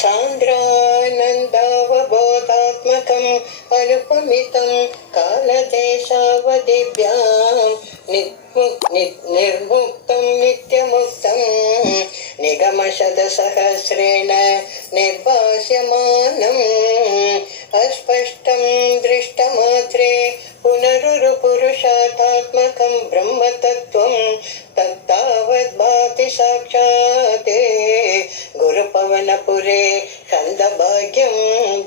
सान्द्रानन्दावबोधात्मकम् अनुपमितं कालदेशावधिभ्यां निर्मुक्तं नित्यमुक्तं निगमशतसहस्रेण निर्भास्यमानम् अस्पष्टं दृष्टमात्रे पुनरुरुपुरुषार्थात्मकं ब्रह्मतत्त्वं तत्तावद्भाति साक्षात् गुरुपवनपुरे छन्दभाग्यं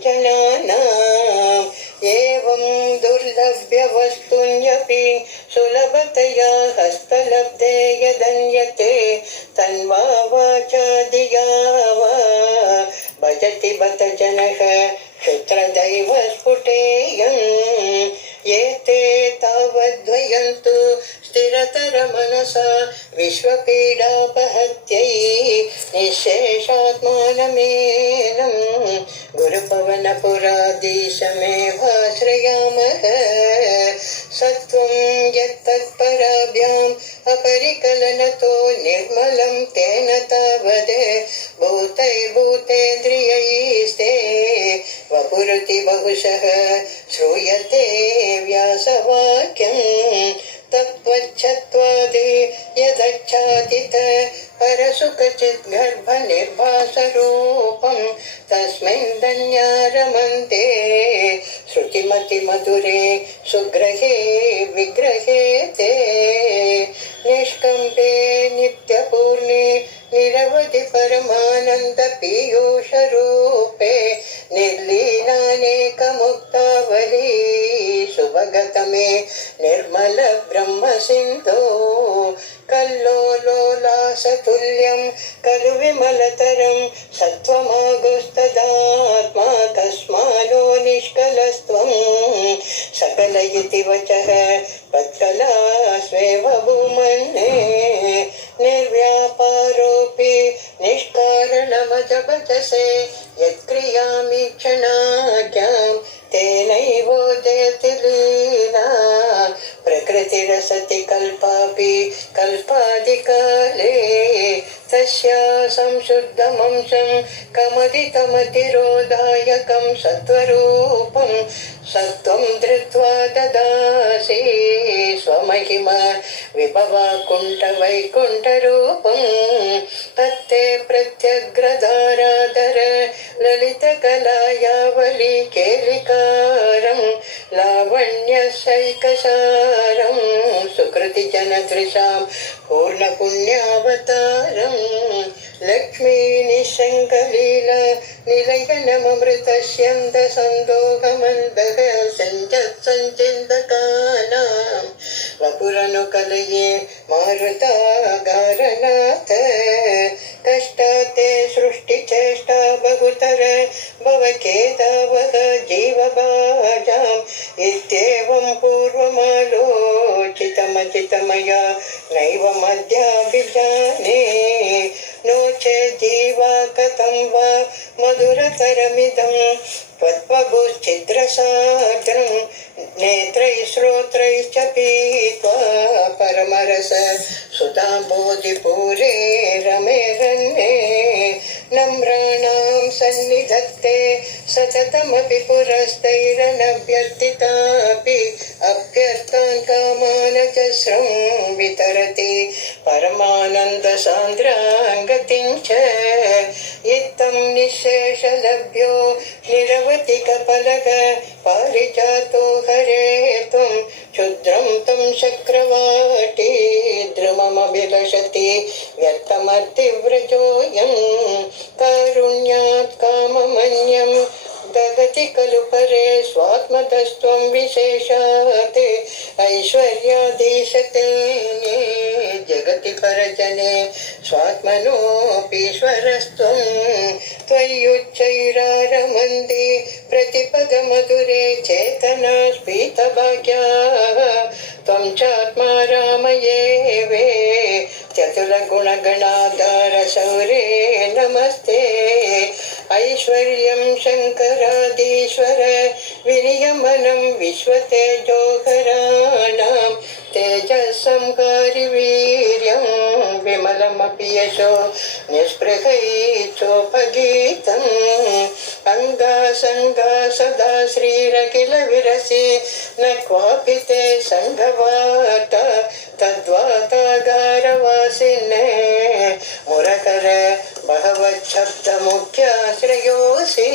जनानाम् एवं दुर्लभ्यवस्तून्यपि सुलभतया हस्तलब्धे यदन्यते तन्वा वाचा धिया वा भजति बत जनः क्षुत्रदैव स्फुटेयम् एते तावद्वयन्तु स्थिरतरमनसा विश्वपीडापहत्यै निःशेषात्मानमेनं गुरुपवनपुराधीशमेवाश्रयामः सत्त्वं यत्तत्पराभ्याम् अपरिकलनतो निर्मलं तेन तावद् भूतैर्भूतेन्द्रियैस्ते वपुरुति बहुशः श्रूयते व्यासवाक्यं तत्त्वच्छत्वादि यदच्छादित परसुखचिद्गर्भनिर्भासरूपं तस्मिन् धन्यारमन्ते श्रुतिमतिमधुरे सुग्रहे विग्रहे ते निष्कम्पे नित्यपूर्णे निरवधि परमानन्द पीयूषरूपे निर्लीनानेकमुक्तावली सुभगतमे निर्मल ब्रह्म सिन्धो कल्लोलोलासतुल्यं खलु विमलतरं सत्त्वमागुस्तदात्मा तस्मानो निष्कलस्त्वं सकल इति वचः पत्कलास्वेव भूमन्ये निर्व्यापारोऽपि निष्कारणमजभजसे यत्क्रियामीक्षणाख्यां तेनैवोदयति लीला प्रकृतिरसति कल्पापि कल्पादिकाले तस्या संशुद्धमंशं कमदितमतिरोधायकं सत्त्वरूपं सत्त्वं धृत्वा ददासि स्वमहिम विभवाकुण्ठवैकुण्ठरूपं तत्ते प्रत्यग्रधाराधर ललितकलायावली केलिकारं लावण्यसैकसारं सुकृतिजनदृशां पूर्णपुण्यावतारं लक्ष्मी निःशङ्कलीला निलयनममृतस्यन्दसन्दोगमन्दः सञ्चिन्तकानां वपुरनुकलये मारुतागारनाथ कष्टाते सृष्टिचेष्टा बहुतर भवखेदावह जीवभाजाम् इत्येवं पूर्वमालोचितमचितमया नैव मध्याभिजाने नो चेज्जीवा कथं वा मधुरतरमिदं त्वद्वभुश्चिद्रसाग्रं नेत्रैः श्रोत्रैश्च पीत्वा परमरस सुधाम्बोधिपूरे रमेरन्ये नम्राणां सन्निधत्ते सततमपि पुरस्तैरनभ्यर्थितापि अभ्यर्थान् कामानजस्रं वितरति परमानन्दसान्द्रां गतिं च इत्थं निःशेषलभ्यो निरवधिकफलक पारिजातो हरे त्वं क्षुद्रं तं चक्रवाटी द्रुममभिलषति व्यर्थमर्तिव्रजोऽयं कारुण्यात् काममन्यं ददति खलु परे स्वात्मतस्त्वं विशेषात् ऐश्वर्याधीशते जगति परजने स्वात्मनोऽपीश्वरस्त्वं त्वय्युच्चैरारमन्ति प्रतिपदमधुरे चेतना स्फीतभाग्याः त्वं चात्मा रामयेवे चतुर्गुणगणाधारशौरे नमस्ते ऐश्वर्यं शङ्कराधीश्वर विनियमनं विश्वतेजोहराणां तेजसंहारि वीर्यं विमलमपि यशो निःस्पृहैचोपगीतम् अङ्गासङ्गा सदा श्रीरखिल विरसि न क्वापि ते सङ्घवात तद्वातागारवासिने मुरकर भगवच्छब्दमुख्याश्रयोऽसि